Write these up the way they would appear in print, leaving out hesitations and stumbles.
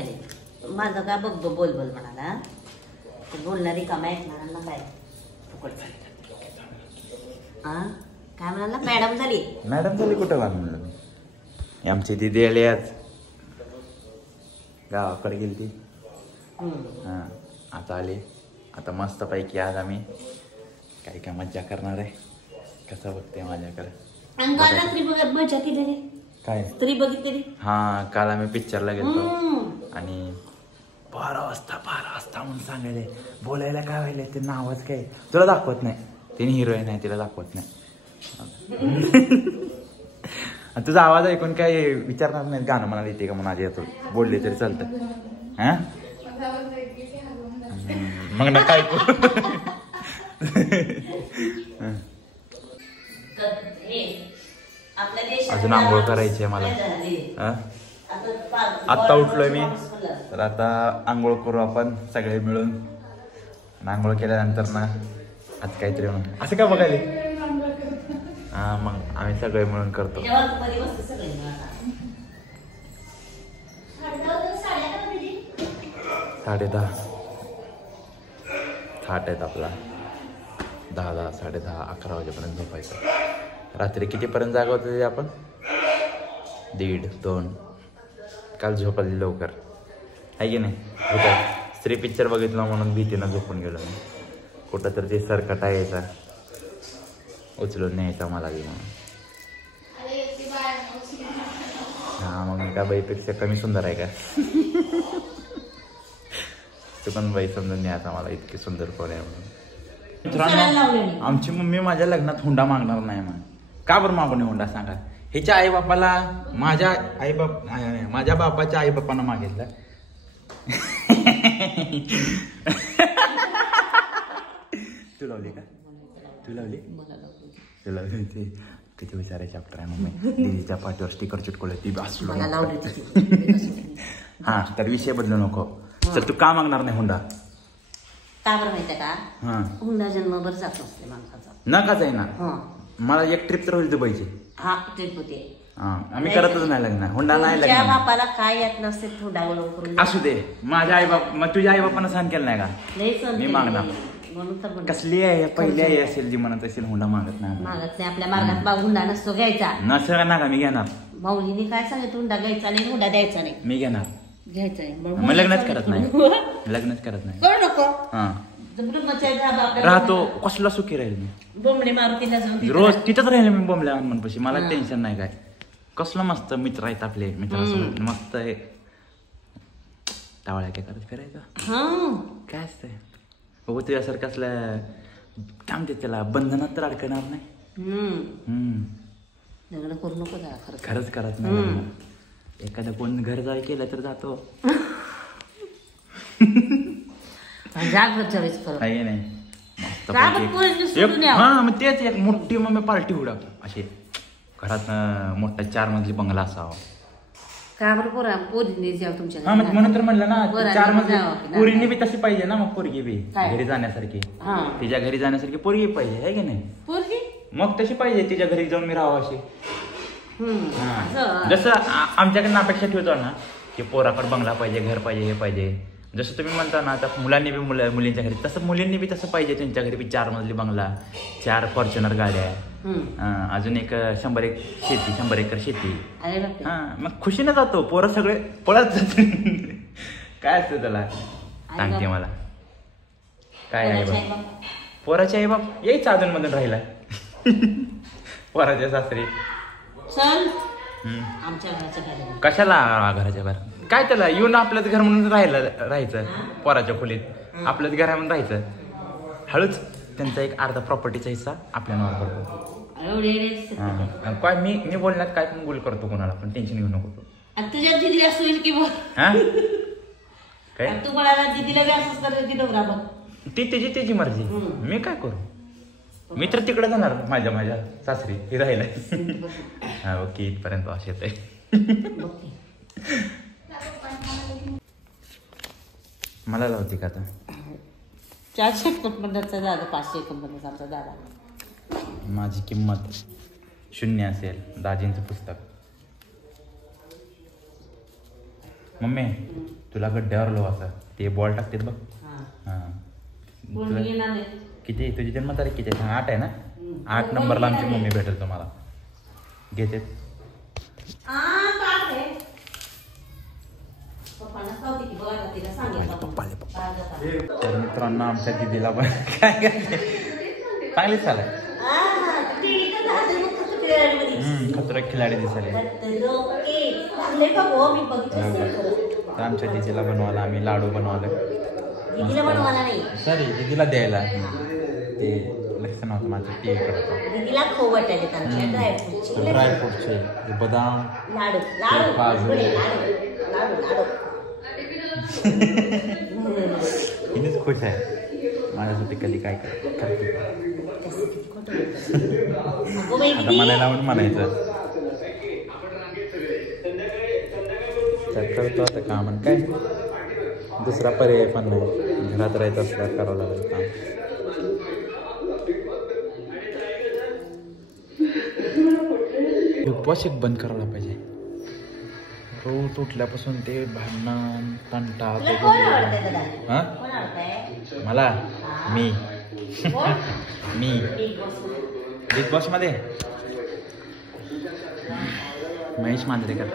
राहिले माझं का बघ बोल बोल म्हणाला बोलणारी कामा ऐकणाऱ्यांना काय फुकट झाली हा काय म्हणाला मॅडम झाली कुठं म्हणलं आमची दिदी आली आज गावाकडे गेली ती हा आता आली आता मस्त पैकी आज आम्ही काय मज्जा करणार आहे कसं बघते माझ्याकडे मजा केली काय स्त्री बघितली हा काल आम्ही पिक्चरला गेलो आणि 12 वाजता म्हणून सांगायले बोलायला काय व्हायला ते नावच काय तुला दाखवत नाही तिने हिरोईन आहे तिला दाखवत नाही तुझा आवाज ऐकून काय विचारणार नाही गाणं म्हणाला येते का म्हणून आज येतो बोलले तरी चालतं हा मग ना काय अजून आंघोळ करायची आहे मला आत्ता उठलोय मी तर आता आंघोळ करू आपण सगळे मिळून आंघोळ केल्यानंतर ना आज काहीतरी म्हणून असं का बघायला हा मग आम्ही सगळे मिळून करतो 10:30 थाट आहेत आपला 10, 10:30, 11 वाजेपर्यंत झोपायचं रात्री कितीपर्यंत जागा होते आपण 1:30, 2 काल झोपली लवकर आहे की नाही होतं स्त्री पिक्चर बघितला म्हणून भीतीनं झोपून गेलो मी कुठं तर ते सरकटा यायचा उचलून न्यायचा मला बी म्हणून हा मग मी का बाईपेक्षा कमी सुंदर आहे का तू पण बाई समजून न्यायचा मला इतकी सुंदर कोण आहे म्हणून आमची मम्मी माझ्या लग्नात हुंडा मागणार नाही म्हणून का बरं मागू नये हुंडा सांगा हिच्या आई बापाला माझ्या बापाच्या आई बापांना मागितलं तू लावली का तू लावली ते किती विचाराय चॅप्टर आहे मम्मी दीदीच्या पाठीवर स्टिकर चिटकवलं ती असलो हा तर विषय बदलू नको तर तू का मागणार नाही हुंडा का बरं माहितीये का हुंडा जन्मभर जात नसते माणसाचा नकाच आहे ना मला एक ट्रिप तर होईल दुबईची हा ट्रिप होते आम्ही करतच नाही लग्न हुंडा नाही लग्न बापाला काय येत नसते हुंडा करून असू दे माझ्या आई बाप मग तुझ्या आई बापानं सहन केलं नाही का मी मागणार कसली आहे पहिली आई असेल जी म्हणत असेल हुंडा मागत नाही आपल्या मार्गात हुंडा नसतो घ्यायचा नसं ना का मी घेणार भाऊजीने काय सांगितलं हुंडा घ्यायचा नाही हुंडा द्यायचा नाही मी घेणार घ्यायचंय मग लग्नच करत नाही करू नको राहतो कसला सुखी राहील मी बोंबडे मारुतीला जाऊन रोज तिथंच राहील मी बोंबल्या हनुमानपाशी मला टेन्शन नाही काय कसलं मस्त मित्र आहेत आपले मित्रासोबत मस्त आहे टावळ्या काय करत फिरायचं काय असतंय बघू तुझ्यासारखं असलं काय म्हणते त्याला बंधनात तर अडकणार नाही लग्न करू नको खरंच करत नाही एखादा कोण घर जाय केलं तर जातो हा मग तेच एक मोठी मग पार्टी उडा अशी घरात मोठा 4 मजली बंगला असावा का बरं पोरींनी जाऊ तुमच्या हा म्हणून तर म्हणलं ना 4 मजली पोरींनी बी तशी पाहिजे ना मग पोरगी बी घरी जाण्यासारखी तिच्या घरी जाण्यासारखी पोरगी पाहिजे आहे की नाही पोरगी मग तशी पाहिजे तिच्या घरी जाऊन मी राहावं अशी जसं आमच्याकडनं अपेक्षा ठेवतो ना की पोराकडे बंगला पाहिजे घर पाहिजे हे पाहिजे जसं तुम्ही म्हणता ना आता मुलांनी बी मुलींच्या घरी तसं मुलींनी बी तसं पाहिजे त्यांच्या घरी बी 4 मजली बंगला 4 फॉर्च्युनर गाड्या अजून एक 100 एकर शेती हा मग खुशीने जातो पोरं सगळे पळत जाते काय असतं त्याला सांगते मला काय आहे बाप पोराचे आई बाप यायचं अजून मधून राहिला पोराच्या सासरी कशाला घराच्या बाहेर काय त्याला येऊन आपलंच घर म्हणून राहायचं पोराच्या खोलीत आपलंच घर म्हणून राहायचं हळूच त्यांचा एक अर्धा प्रॉपर्टीचा हिस्सा आपल्या नावावर करतो काय मी बोलण्यात काय पण बोल करतो कोणाला पण टेन्शन घेऊ नको तुझ्या दिदीला होईल की काय तू मला दिदीला ती त्याची मर्जी मी काय करू मी तर तिकडे जाणार माझ्या सासरी हे राहिला हा ओके इथपर्यंत असे येत आहे मला लावते का आता 400 कंपन्याचा दादा 500 कंपन्याचा आमचा दादा माझी किंमत 0 असेल दाजींचं पुस्तक मम्मी तुला गड्ड्यावर लो असं ते बॉल टाकतात बघ. हां किती तुझी जन्मतारीख किती आहे? 8 आहे ना. 8 नंबरला आमची मम्मी भेटेल तुम्हाला. घेते तर मित्रांनो आमच्या दिदीला पण काय चांगली चालय. खतरा खिलाडी दिसाले. तर आमच्या दिदीला बनवायला आम्ही लाडू बनवले. सॉरी दिदीला द्यायला ते लक्ष नव्हतं माझं. ते दीदीला खाऊ वाटायले ड्रायफ्रूटचे बदाम काजू हिनेच खुश आहे माझ्यासाठी. कधी काय करते आता म्हणायला म्हणून म्हणायचं तर करतो आता काम. काय दुसरा पर्याय पण नाही. घरात राहायचं असल्यावर करावं लागेल काम. उपवास एक बंद करायला पाहिजे. रोज उठल्यापासून ते भांडण कंटा. मला मी बिग बॉस मध्ये महेश मांजरेकर.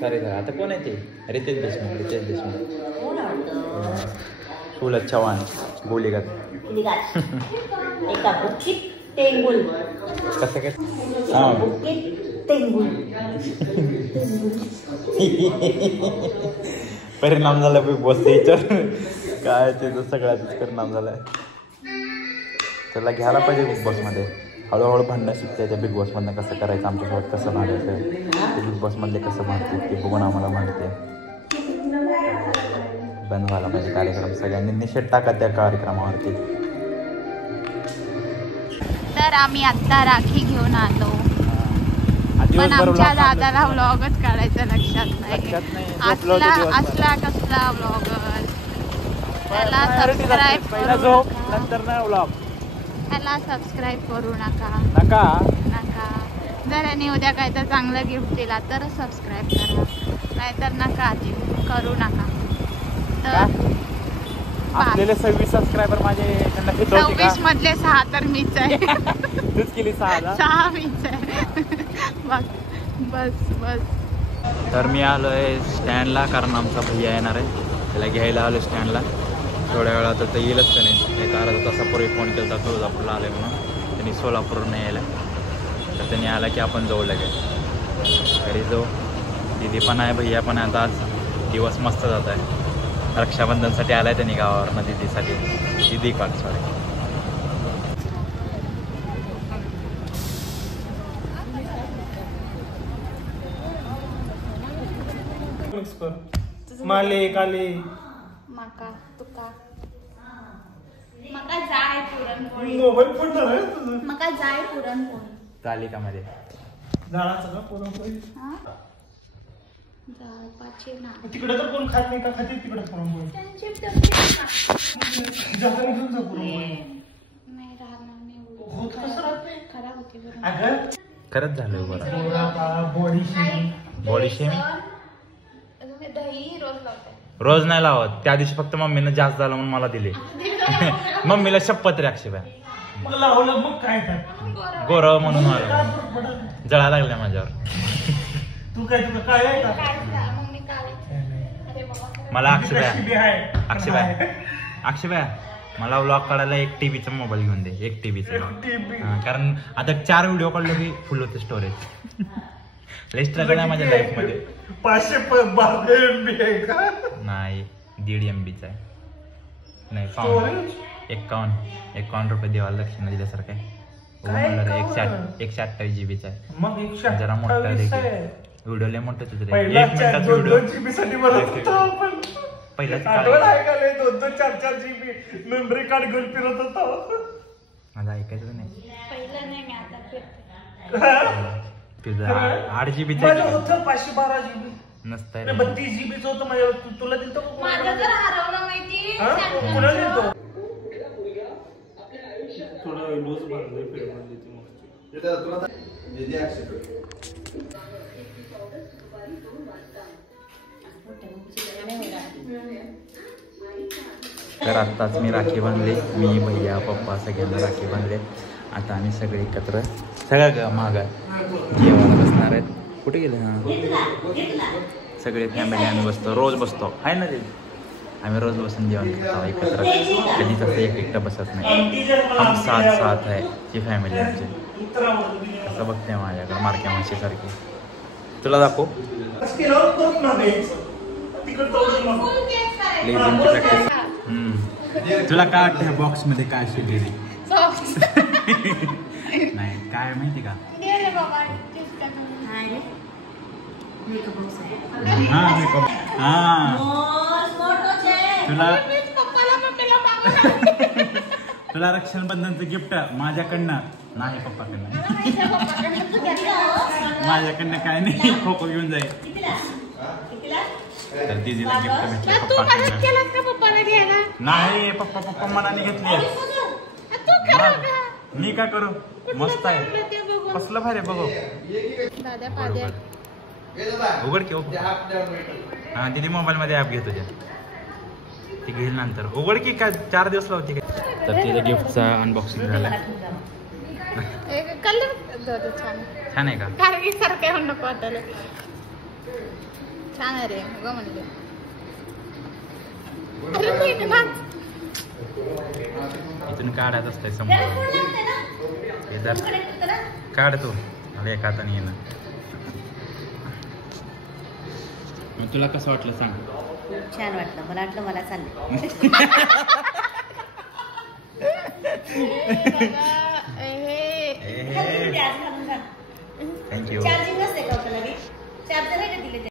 सॉरी सर आता कोण आहे ते? रितेश देशमुख. सुलभ चव्हाण गोलीगत. कसं काय? परिणाम झाला बिग बॉस याच्यावर. काय त्याचा सगळ्यातच परिणाम झालाय. त्याला घ्यायला पाहिजे बिग बॉस मध्ये. हळूहळू भांडणं शिकते त्या बिग बॉस मधनं. कसं करायचं आमच्यासोबत कसं भांडायचं ते बिग बॉस मधले कसं भांडते ते बघून आम्हाला भांडते. बंद व्हायला पाहिजे कार्यक्रम. सगळ्यांनी निषेध टाका त्या कार्यक्रमावरती. तर आम्ही आत्ता राखी घेऊन आलो पण आमच्या दादाला व्लॉगच काढायचं लक्षात नाही. असला कसला व्लॉगर. त्याला सबस्क्राईब करू नका. जर यांनी उद्या काय तर चांगलं गिफ्ट दिला तर सबस्क्राईब करा. नाहीतर नका करू नका. तर आपल्याला 26 सबस्क्रायबर माझे 26 मधले 6 तर मीच आहे. तूच केली 6 मीच आहे. बस. तर मी आलोय स्टँडला कारण आमचा भैया येणार आहे. त्याला घ्यायला आलो स्टँडला. थोड्या वेळात तर येईलच त्याने. एक अर्धा तासापूर्वी फोन केला होता तुळजापूरला आले म्हणून. त्यांनी सोलापूरवरून यायला. तर त्यांनी आला की आपण जाऊ लगेच घरी जाऊ. दीदी पण आहे भैया पण आहे. आता आज दिवस मस्त जात आहे. रक्षाबंधनसाठी आलाय त्यांनी गावावरनं दीदीसाठी. दीदी काढ सॉरी. माले काले मका तुका मका जाय पुरणपोळी. मोबाईल फोडणार आहे तुझं. मका जाय पुरणपोळी. तालिकामध्ये झाडाचं ना पुरणपोळी. पाचे ना तिकडे तर कोण खात नाही का? खाते तिकडे पुरणपोळी. जाता घेऊन जा पुरणपोळी. नाही राहणार नाही. होत कसं राहत नाही? खराब होते अगं खरंच झालं बरं. बॉडी शेमिंग दही रोज लावते. रोज नाही लावत. त्या दिवशी फक्त मम्मीनं जास्त झालं म्हणून मला दिले. मम्मीला शपथ रे अक्षयबाई. मग लावलं मग काय कर गोरव म्हणून जळा लागल्या माझ्यावर. तू काय तुला काय आहे का? मम्मी काढायची. मला अक्षयबाई मला व्लॉग काढायला 1 TB चा मोबाईल घेऊन दे. 1 TB चा. कारण आता 4 व्हिडिओ काढले की फुल होते स्टोरेज. लय स्ट्रगल आहे माझ्या लाईफ मध्ये. 512 MB आहे का? नाही 1.5 MB चा आहे. नाही 51 रुपये देवाला दक्षिणा दिल्यासारखं आहे. 128 GB चा आहे. मग जरा मोठा व्हिडिओ लय मोठं तुझं. 1 मिनिटाचा व्हिडिओ. 2 GB साठी बनवत होतो आपण. पहिलाच आठवण आहे का? 2-4 GB मेमरी कार्ड घेऊन फिरत होतो. माझं ऐकायचं नाही. पहिलं नाही मी आता फिरते. तुझं 8 GB माझं होतं 512 GB. नसतंय. 32 GB च होतं माझ्या. तुला दिलं होतं? माझं जर हरवलं माहिती. कुणाला दिलं होतं? थोडं लूज बांधलंय फिल्ममध्ये ती मस्त. तर आत्ताच मी राखी बांधले, मी भैया पप्पा सगळ्यांना राखी बांधले. आता आम्ही सगळे एकत्र सगळं मागं जेवायला बसणार आहेत. कुठे गेले? हां, सगळे फॅमिली आम्ही बसतो, रोज बसतो आहे ना ते. आम्ही रोज बसून जेवण करतो एकत्र, कधीच असं एकटं बसत नाही. हम साथ आहे ती फॅमिली आमची. असं बघते माझ्याकडे मारक्या माशीसारखी. तुला दाखव लेझिमची प्रॅक्टिस. तुला काय वाटतं बॉक्समध्ये काय शिकलेली? नाही काय माहिती का? तुला रक्षाबंधनचं गिफ्ट माझ्याकडनं नाही, पप्पाकडनं. माझ्याकडनं काय नाही, खोको घेऊन जाईल. तर दीदीला गिफ्ट भेटलं नाही. पप्पा मनाने घेतली. मी काय करू? मस्त आहे, कसलं भारी बघू. उघड की हा दीदी मोबाईल मध्ये ऍप घेतो ती घेईल नंतर. उघड की काय 4 दिवस लावते. तर तिथं गिफ्टचा अनबॉक्सिंग झाला. छान आहे का? सारखं नको वाटायला. छान आहे रे ग म्हणले. इथून काढायचं असतंय समोर. काढतो मला एका हाताने येणं. तुला कसं वाटलं सांग? खूप छान वाटलं. मला वाटलं मला चाललं.